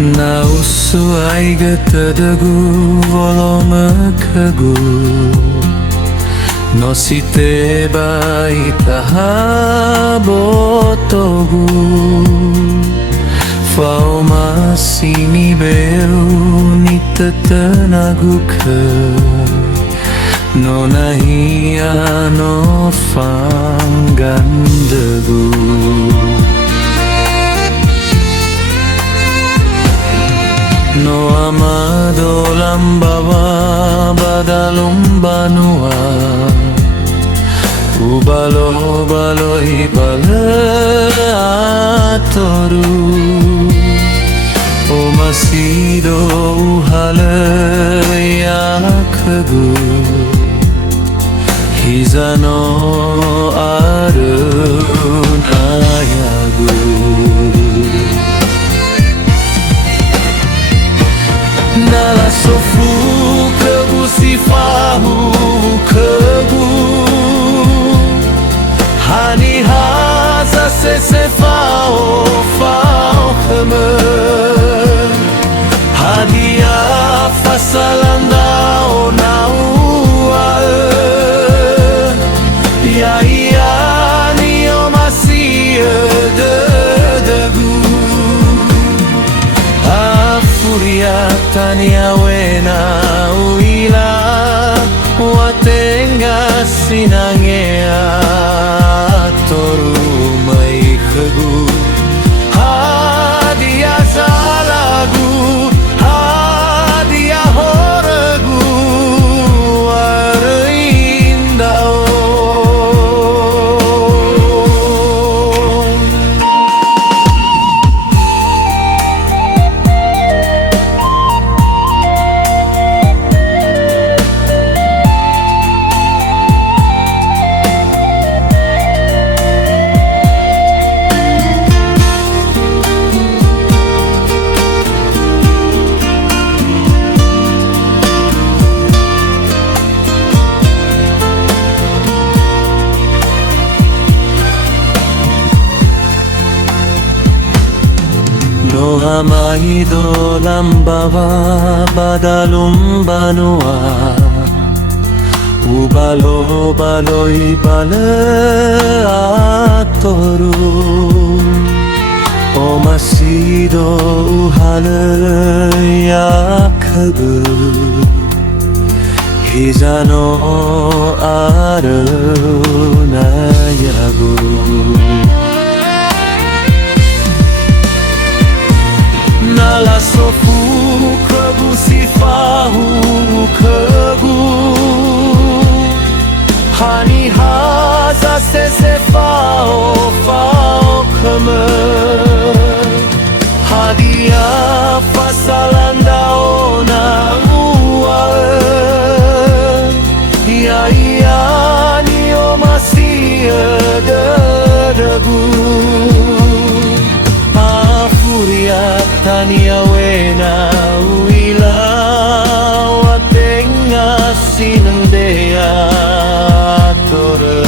Na Usuai'Gö Tödö Wolaumö Khögu No site bai tahabotogu Fau masini beu ni tetenagu ke No nahia no fanggandegu No amado lambawa badalum banua Ubalo baloi bale atoru O masido uhale ya khögu Hiza no aru nayagu Nala sofu khögu sifahu khögu Hani haza se fao khömö Hadia fasalanda ona ua'Gö Ya ni o masie dödögu Afuria tania wena uila Watenga sinangea toru mai khögu Hadia zalagu Hadia horegu Arindao No amaido lambawa badalum banua Ubalo baloi bale atoru O masido uhale ya khögu Hiza no aru nayagu Nala sofu khögu sifahu khögu Hani haza se fao khömö Hadia fasalanda ona ua'Gö Ya ni o masie dödögu Tania wena uila Watenga sinandea toru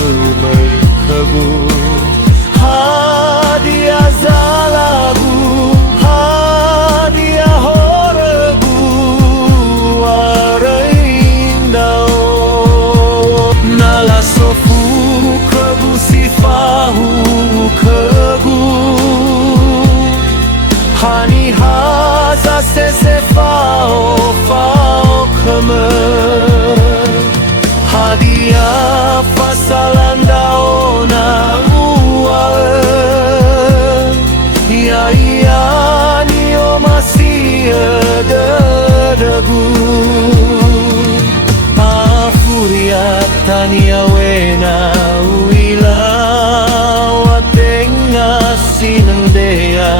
mai khögu Hadia zalagu Hadia horegu Arindao Nala sofu khögu sifahu khögu Hani haza se fao khömö Hadia fasalanda ona ua'Gö Ya ni o masie dödögu Afuria tania wena uila Watenga sinandea